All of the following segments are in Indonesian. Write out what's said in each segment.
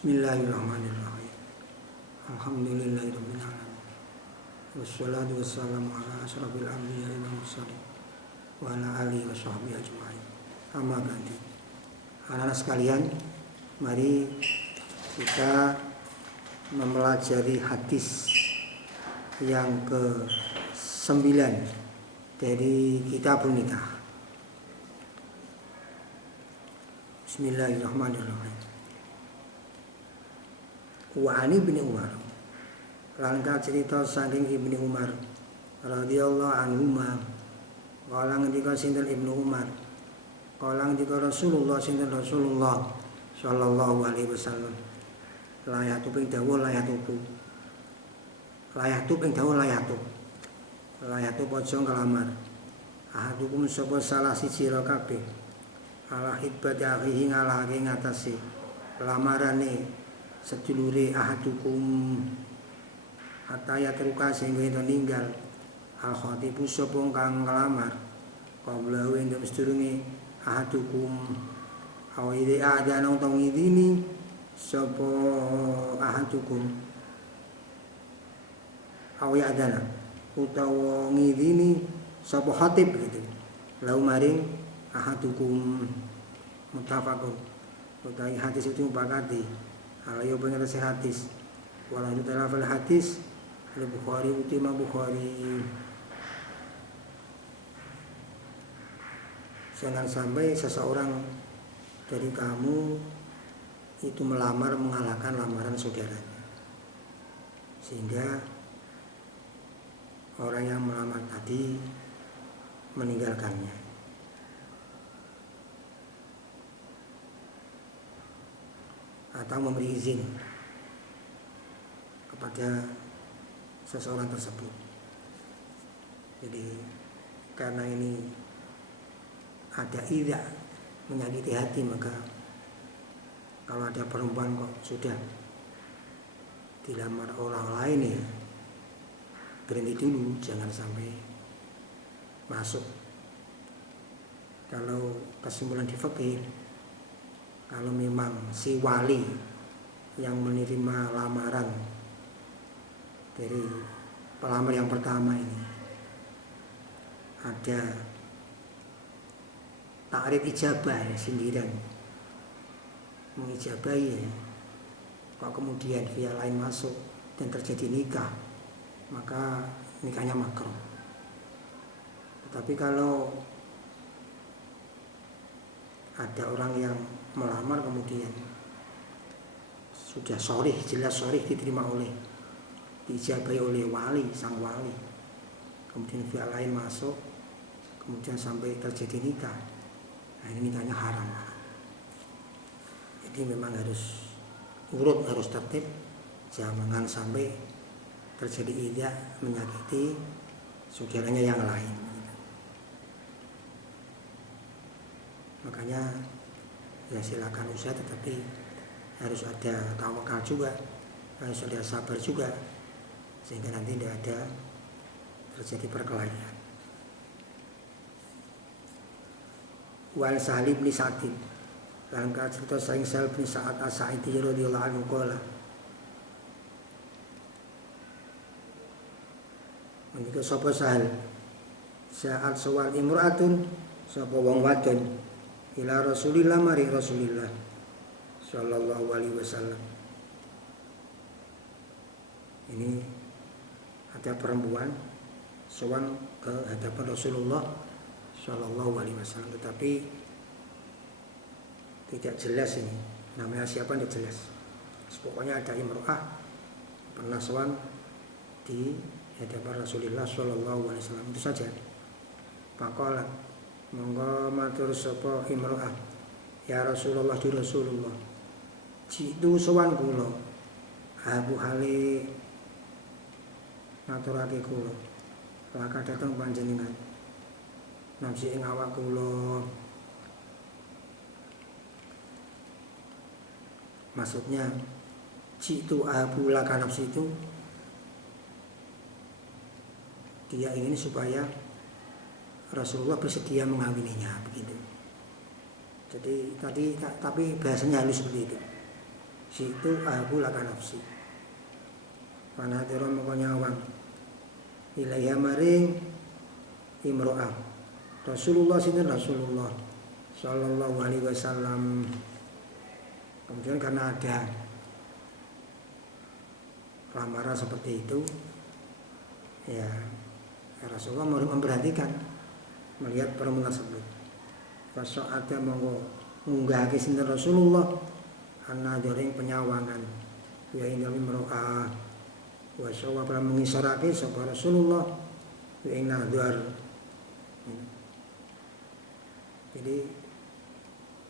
Bismillahirrahmanirrahim. Alhamdulillahirabbil alamin. Wassalatu wassalamu ala asyrafil anbiya'i wal mursalin wa ala alihi washabbihi ajmain. Amma ba'du. Anak-anak sekalian, mari kita mempelajari hadis yang ke-9 dari Kitabun Nikah. Bismillahirrahmanirrahim. Wa ani bin Umar, lan ka cerita saking Ibnu Umar radhiyallahu anhuma, kala ngendika sinten Ibnu Umar, kala ngendika Rasulullah sinten Rasulullah sallallahu alaihi wasallam, layatu ping dawuh layatu ping dawuh layatu aja nglamar ahadukum sapa salah siji sira kabeh ala hibati akhihi ngalahake ngatasi lamarane sedulure ahadukum hatta ya teruka sehingga itu ninggal al khatibu sapa kang nglamar qabla wa ing sedurunge ahadukum awide ada nang tong idini sapa ahadukum awi adana utawa ngidini sapa khatib gitu lau maring ahadukum muttafaqun utawi hadis itu mupakati alayo pengerti hadis walau telafal hadis al-Bukhari utima Bukhari. Jangan sampai seseorang dari kamu itu melamar mengalahkan lamaran saudaranya, sehingga orang yang melamar tadi meninggalkannya. Atau memberi izin kepada seseorang tersebut. Jadi karena ini ada ira menyakiti hati, maka kalau ada perempuan kok sudah dilamar orang lain, ya berhenti dulu, jangan sampai masuk. Kalau kesimpulan di fikih, kalau memang si wali yang menerima lamaran dari pelamar yang pertama ini ada takrif ijabah ya, sindiran mengijabahi ya, kok kemudian via lain masuk dan terjadi nikah, maka nikahnya makruh. Tetapi kalau ada orang yang melamar kemudian sudah sharih, jelas sharih diterima oleh, diijabahi oleh wali, sang wali, kemudian via lain masuk, kemudian sampai terjadi nikah, nah ini nikahnya haram. Jadi memang harus urut, harus tertib, jangan sampai terjadi ida menyakiti saudaranya yang lain. Makanya ya silakan usaha, tetapi harus ada tawakal juga, harus ada sabar juga, sehingga nanti tidak ada terjadi perkelahian. Wal Sahli bin Sa'id, lan ka cerita saking Sahal bin Sa'ad As-Sa'idi radhiyallahu anhu qala, menika sapa Sahal saat sawal imra'atun, sapa wong wadon ila Rasulillah mari Rasulillah sallallahu alaihi wasallam. Ini ada perempuan sowan ke hadapan Rasulullah sallallahu alaihi wasallam, tetapi tidak jelas ini namanya siapa, tidak jelas. Pokoknya ada imro'ah pernah sowan di hadapan Rasulullah sallallahu alaihi wasallam, itu saja. Faqalat, monggo matur sapa imro'ah, ya Rasulullah di Rasulullah, jitu sowan kula Abu Hali ngaturake kula laka dateng panjenengan nafsi ing awak kula. Maksudnya jitu Abu laka nafsi itu dia ingin supaya Rasulullah bersedia mengawininya, begitu. Jadi tapi bahasanya halus seperti itu. situ aku laka nafsi panadira moko nyawang ilaiha maring imro'ah Rasulullah sinten Rasulullah sallallahu alaihi wasallam. Kemudian karena ada lamaran seperti itu, ya Rasulullah memperhatikan melihat perempuan tersebut. Faso'ata monggo ngunggahake sinten Rasulullah ana joring penyawangan ya indal imro'ah wa sawa pala mengisarake sapa Rasulullah ya ing nadhar. Jadi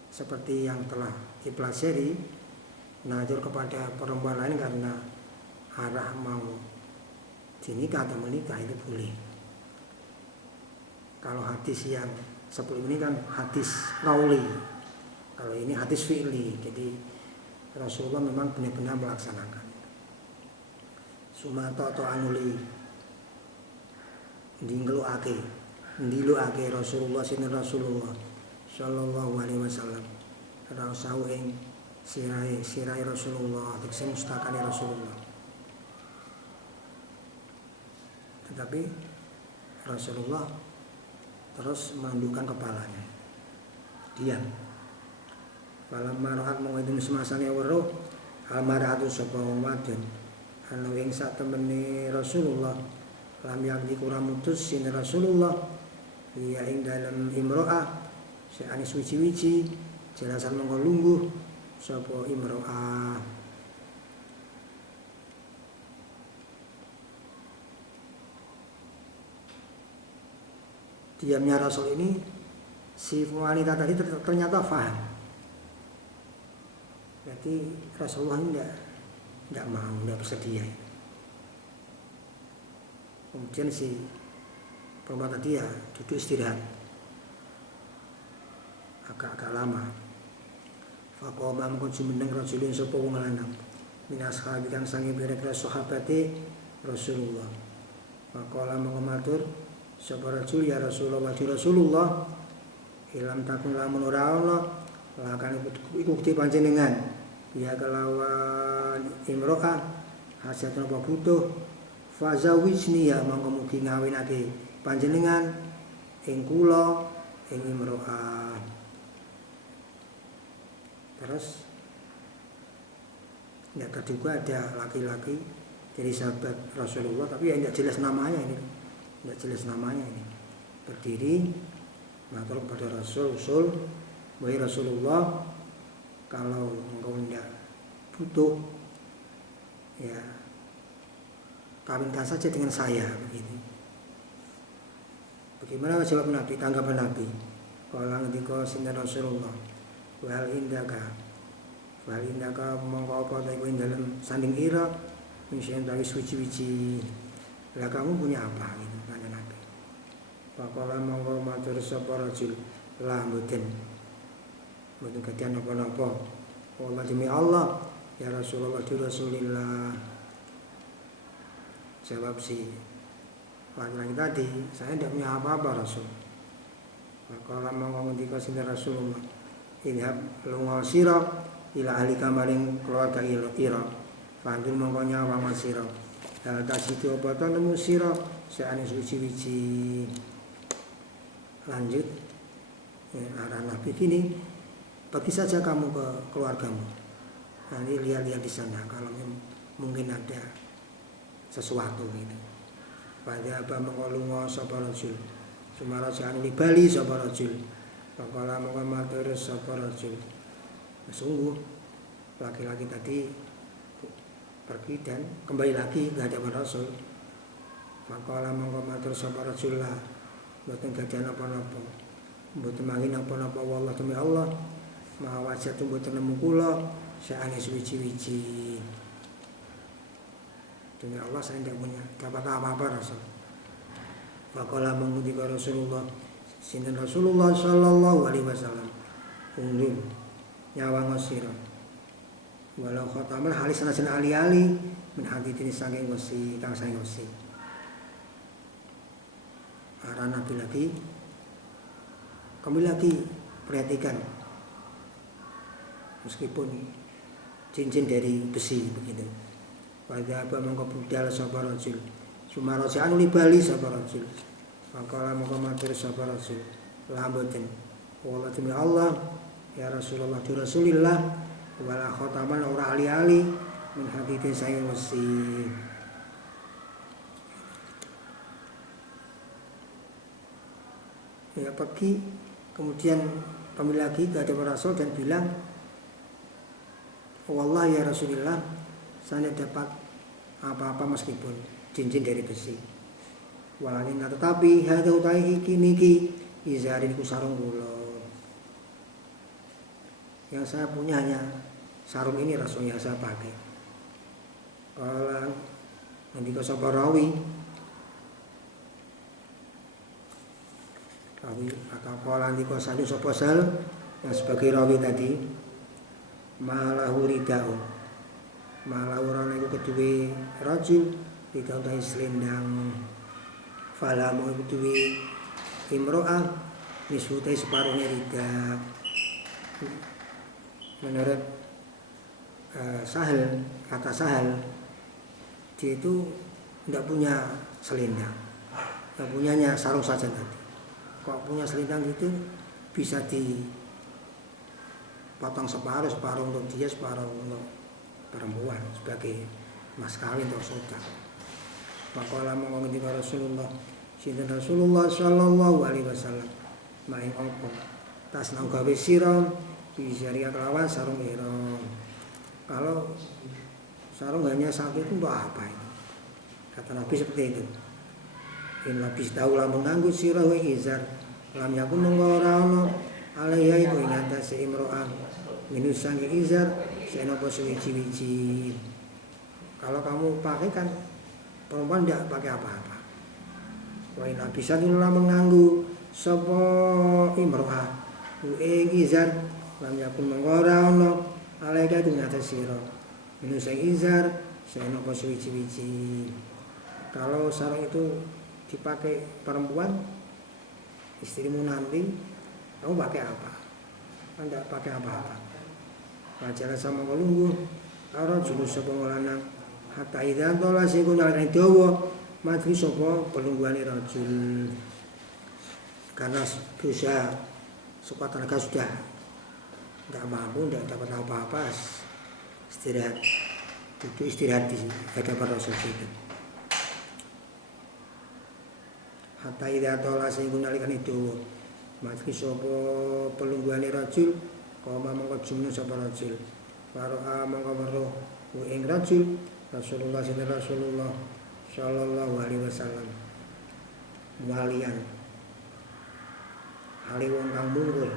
seperti yang telah dipelajari, nazar kepada perempuan lain karena arah mau dinikah atau menikah itu boleh. Kalau hadis yang sebelum ini kan hadis qauli, kalau ini hadis fi'li, jadi Rasulullah memang benar-benar melaksanakan. Sumata atau anuli ndiluake Rasulullah sinten Rasulullah sallallahu alaihi wasallam rasahu ing sirai Rasulullah tegese mustakane Rasulullah. Tetapi Rasulullah terus menundukkan kepalanya, diam. Falamma ra'at mongko semasane weruh almaratu sapa wong wadon ana ing sak temene Rasulullah lam yakdi kurang mutus sin Rasulullah ya ing dalam imro'ah seane suci-wici jelasan mongko lungguh sapa imro'ah. Diamnya Rasul ini si wanita tadi ternyata faham. Berarti Rasulullah ini tidak mau, tidak bersedia. Kemudian si perempuan tadi ya duduk istirahat agak lama. Faqoma mengko jumeneng rajulun sapa wong lanang min ashabi kang sange pira-pira sahabate Rasulullah. Faqala mengko matur sapa rajul ya Rasulullah wa Rasulullah ilam takun lamun ora ana lakan iku bukti panjenengan ya kelawan imro'ah hajatun apa butuh fazawijni ya mongko mugi ngawinake panjenengan ing kula ing imro'ah. Terus ya tadi juga ada laki-laki dari sahabat Rasulullah tapi ya tidak jelas namanya ini, tidak jelas namanya ini, berdiri matur kepada Rasul, wahai Rasulullah, kalau engkau tidak butuh ya kawinkan saja dengan saya, begitu. Bagaimana jawab Nabi, tanggapan Nabi? Kalau ngendika sinten Rasulullah, wal indaka mongko apa ta iku ing dalem sanding ira misen tawi suci-wici. Lah kamu punya apa gitu tanya Nabi. Faqala mongko matur sapa rajul la mboten kadian napa-napa. Allah demi Allah ya Rasulullah di Rasulillah. Jawab si laki-laki tadi, saya tidak punya apa-apa Rasul. Faqala mongko ngendika sinten Rasulullah, idhab lunga sira ila ahli kamaring keluarga ira fandul mongko nyawang sira dal kasitu apa ta nemu sira seane suci-wici. Lanjut ya, arah Nabi gini, pergi saja kamu ke keluargamu, nanti lihat-lihat di sana kalau mungkin ada sesuatu gitu. Pada apa mengolungo sapa rajul sumara jan li bali sapa rajul faqala mongko matur sapa rajul. Sungguh laki-laki tadi pergi dan kembali lagi ke hadapan Rasul. Faqala mongko matur sapa rajul la mboten gadah napa-napa, mboten mangin napa-napa wallah demi Allah ma wajatu mboten nemu kula saane suci-wici. Demi Allah saya tidak punya dapat apa-apa Rasul. Faqala mengundika Rasulullah sinten Rasulullah sallallahu alaihi wasallam undur nyawang sira walau khatamal halis sanajan ali-ali min hadithin saking wasi kang saking wasi. Arah Nabi lagi kembali lagi perhatikan meskipun cincin dari besi begitu. Pada apa mongko budal sapa rajul. Sumaraja anu libali sapa rajul. Maka mongko matur sapa rajul. La mboten. Wala demi Allah ya Rasulullah tu Rasulillah wala khataman ora ali-ali min hadithin saya wasi. Ya pergi, kemudian kembali lagi ke hadapan Rasul dan bilang, wallahi ya Rasulullah, saya dapat apa-apa meskipun cincin dari besi. Walakin tetapi hadza utai iki niki izarin ku sarung kula. Yang saya punya hanya sarung ini Rasul yang saya pakai. Kalau nanti kau sapa rawi atau kalau nanti kau satu sapa sal yang sebagai rawi tadi malahu ridau malahu orang itu kedua rajul ridau dari selendang falamu kedua imro'ah nisfutai separuhnya rida. Menurut Sahal, kata Sahal, dia itu tidak punya selendang, yang punyanya sarung saja tadi. Kalau punya selendang itu bisa dipotong separuh untuk dia, separuh untuk perempuan sebagai mas kawin atau saudara. Maka lama mengenai Rasulullah, sinten Rasulullah Shallallahu Alaihi Wasallam, main ongkong, tas nang gawe sirah. Bisaria kelawan sarung ihram. Kalau sarung hanya satu itu untuk apa ini? Kata Nabi seperti itu. In labis tahu lah mengganggu sirah wa izar. Lam yakun mengorano alaiya itu ingat si imro'ah minus sangi izar senopo suwici-wici. Kalau kamu pakai kan perempuan tidak pakai apa-apa. Wa in labis tahu lah mengganggu sopo imro'ah ing izar lam yakun mengora ono alaika itu nyata siro minus yang izar saya nopo suwici-wici. Kalau sarung itu dipakai perempuan, istrimu nanti kamu pakai apa? Kan tidak pakai apa-apa. Wajar sama kolunggu karo julus sapa lanang hatta idzan tola siku nalane dawa matri sapa pelungguane rajul. Karena dosa sekuat tenaga sudah tidak mampu, tidak dapat apa-apa, istirahat, itu istirahat di hadapan Rasul itu. Hatta idza tola sehingga nalikan itu matri sapa pelungguane rajul koma mongko jumno sapa rajul faro'a mongko weruh ing rajul Rasulullah sallallahu alaihi wasallam walian hale wong kang munggul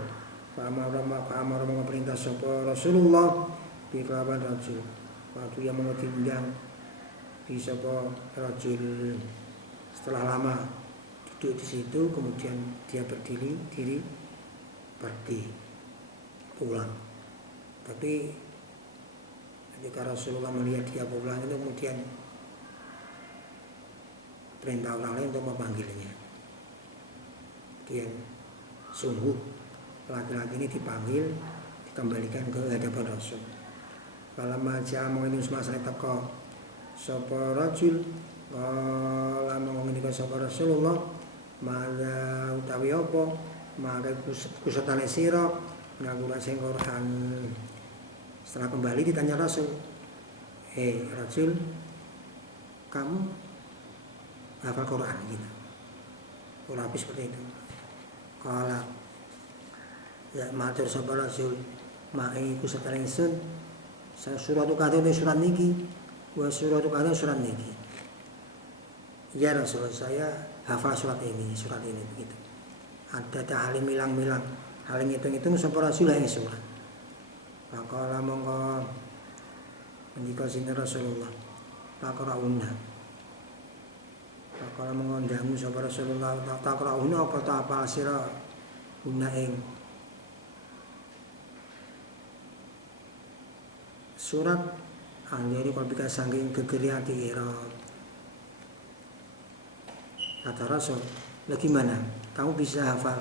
Kamar mau perintah sapa Rasulullah bi kelawan rajul. Waktu yang mau diundang di sapa rajul. Setelah lama duduk di situ kemudian dia berdiri pergi pulang. Tapi ketika Rasulullah melihat dia pulang itu kemudian perintah orang lain untuk memanggilnya. Kemudian sungguh laki-laki ini dipanggil, dikembalikan ke hadapan Rasul. Kalau maca mau ini semasa teko sapa rajul, kalau mau ngendika sapa Rasulullah, mala utawi apa, maka kusatane sira ngagura sing Quran. Setelah kembali ditanya Rasul, Rasul, kamu hafal Quran gitu? Kurang lebih seperti itu. Kalau ya matur sapa Rasul ma'i ku sekarang sun surat kadang surat niki wa surat kadang surat niki. Ya Rasul, saya hafal surat ini begitu. Ada halim milang-milang, halim hitung-hitung sapa Rasul ing surat. Maka mongko ngendika sinten Rasulullah taqrauna. Maka mongko ndamu sapa Rasulullah taqrauna apa ta apa sira guna ing surat anjari kalbika saking gegeri hati ira. Kata Rasul, bagaimana kamu bisa hafal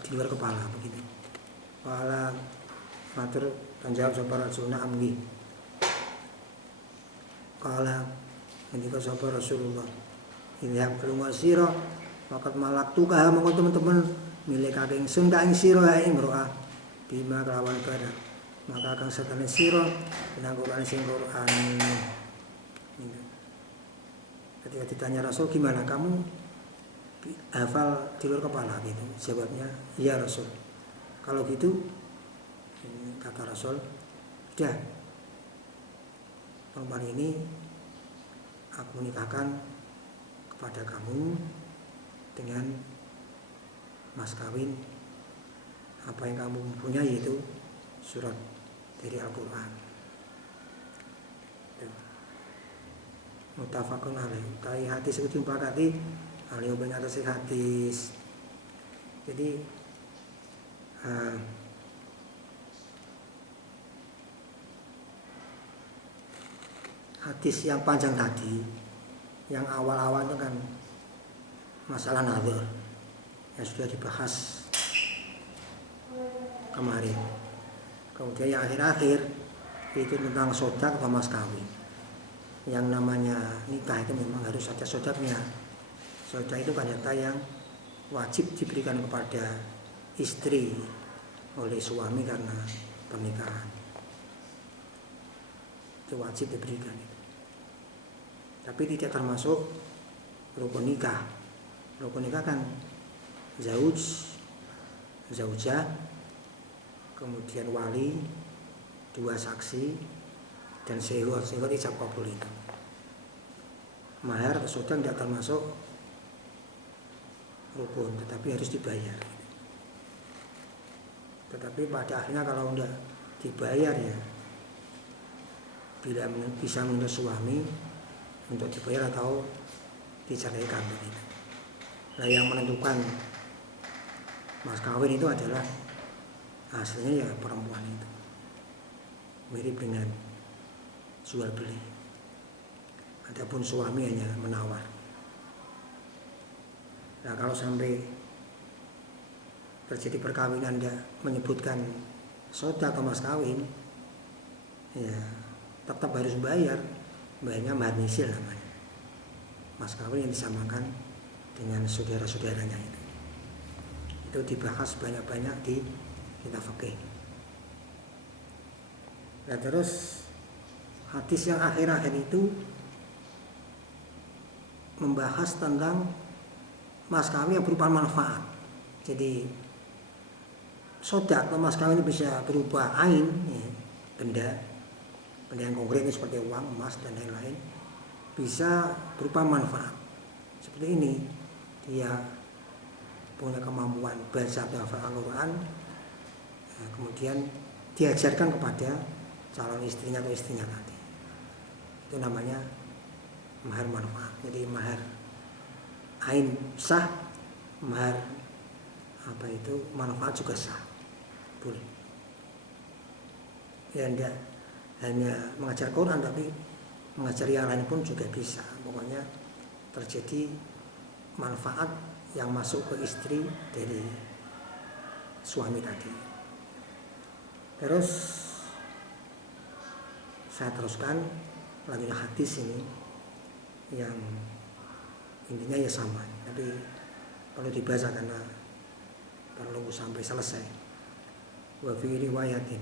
di luar kepala begitu? Kala matur Tanjawab sapa Rasul na'am nggih. Kala ngendika sapa Rasulullah, "Ilham lunga sira, faqat malaktuka mongko teman-teman milikake ingsun ka ing sira ha ing roa bima kelawan barang. Maka kang satane sira penangguran sing Quran." Ketika ditanya Rasul, "Gimana kamu hafal di luar kepala?" gitu. Jawabnya, "Iya Rasul." Kalau gitu kata Rasul, "Sudah, perempuan ini aku nikahkan kepada kamu dengan mas kawin apa yang kamu punya, yaitu surat dari Al-Quran." Muttafaqun alaih. Tapi hadis itu dipakati alih ben atas hadis. Jadi hadis yang panjang tadi, yang awal-awal itu kan masalah nadhar yang sudah dibahas kemarin. Kemudian yang akhir-akhir itu tentang sodak atau mas kawin. Yang namanya nikah itu memang harus ada sodaknya. Sodak itu kan harta yang wajib diberikan kepada istri oleh suami karena pernikahan. Itu wajib diberikan. Tapi tidak termasuk rukun nikah. Rukun nikah kan zauj, zaujah, kemudian wali, 2 saksi, dan sehot ijab kabul itu. Mahar atau sodak tidak termasuk rukun, tetapi harus dibayar. Tetapi pada akhirnya kalau tidak dibayar ya bila bisa menurut suami untuk dibayar atau diceraikan begitu. Nah, yang menentukan mas kawin itu adalah hasilnya ya perempuan itu. Mirip dengan jual beli. Adapun suami hanya menawar. Nah, kalau sampai terjadi perkawinan dia menyebutkan sodak atau mas kawin, ya tetap harus bayar. Bayarnya mahar nisil namanya. Mas kawin yang disamakan dengan saudara-saudaranya itu. Itu dibahas banyak-banyak di kitab fikih. Nah, terus hadis yang akhir-akhir itu membahas tentang mas kawin yang berupa manfaat. Jadi sodak atau mas kawin itu bisa berupa ain, ya, benda yang konkret seperti uang, emas dan lain-lain. Bisa berupa manfaat. Seperti ini, dia punya kemampuan baca atau hafal Al-Quran, ya, kemudian diajarkan kepada calon istrinya atau istrinya tadi. Itu namanya mahar manfaat. Jadi mahar ain sah, mahar manfaat juga sah, boleh. Ya, enggak hanya mengajar Quran, tapi mengajar yang lain pun juga bisa. Pokoknya terjadi manfaat yang masuk ke istri dari suami tadi. Terus saya teruskan lanjut hadis ini yang intinya ya sama, tapi perlu dibaca karena perlu sampai selesai. Wa fi riwayatin,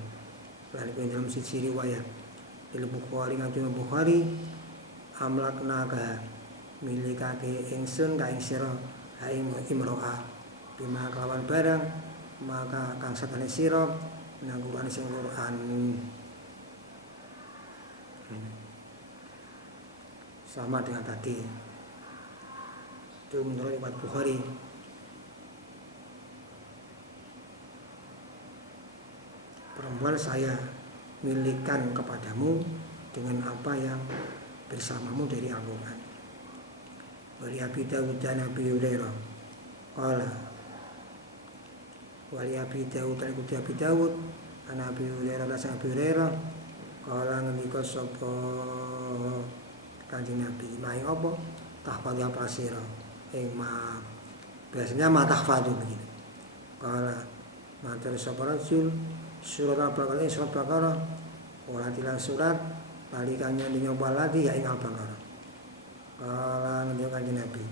lalu dalam sisi riwayat Bukhari ngabdi Bukhari, amlaknaga milikake ingsun ka ing sira haing imro'a bima kelawan barang maka kang satane sira nangguran sing Quran. Sama dengan tadi. Itu menurut riwayat Bukhari. Perempuan saya milikkan kepadamu dengan apa yang bersamamu dari Al-Quran. Wali Abi Dawud dan Abi Hurairah qala Wali Abi Dawud dan Abi Dawud an Abi Hurairah dan Abi Hurairah qala ngendika sapa Kanjeng Nabi, "Mai apa tahfadhu pasira?" Ma biasanya ma tahfadhu begitu. Qala matur sapa Rasul surat Al-Baqarah surat Baqarah ora tilang surat balikannya nyoba lagi ya ing Al-Baqarah. Kala ngendika Kanjeng Nabi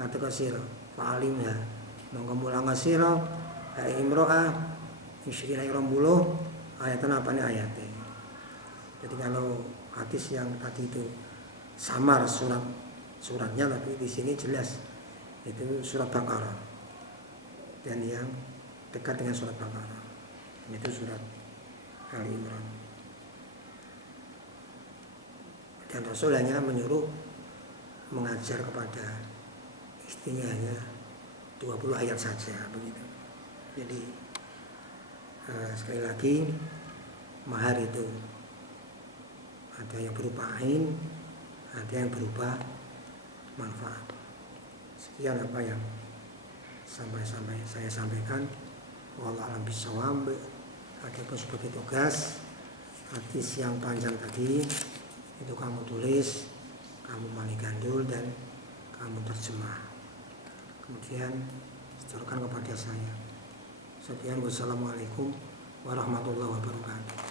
ngateka sira fa'alimha monggo mulang sira Imro'ah Isyikina 20 ayatan apane ayate. Jadi kalau hadis yang tadi itu samar suratnya, tapi di sini jelas itu surat Baqarah dan yang dekat dengan surat Baqarah itu surat Ali Imran. Dan Rasul hanya menyuruh mengajar kepada istrinya hanya 20 ayat saja begitu. Jadi sekali lagi mahar itu ada yang berupa ain, ada yang berupa manfaat. Sekian apa yang sampai saya sampaikan. Wallahu a'lam bishawab. Adapun sebagai tugas hadis yang panjang tadi itu kamu tulis, kamu maligandul dan kamu terjemah. Kemudian setorkan kepada saya. Sekian, wassalamualaikum warahmatullahi wabarakatuh.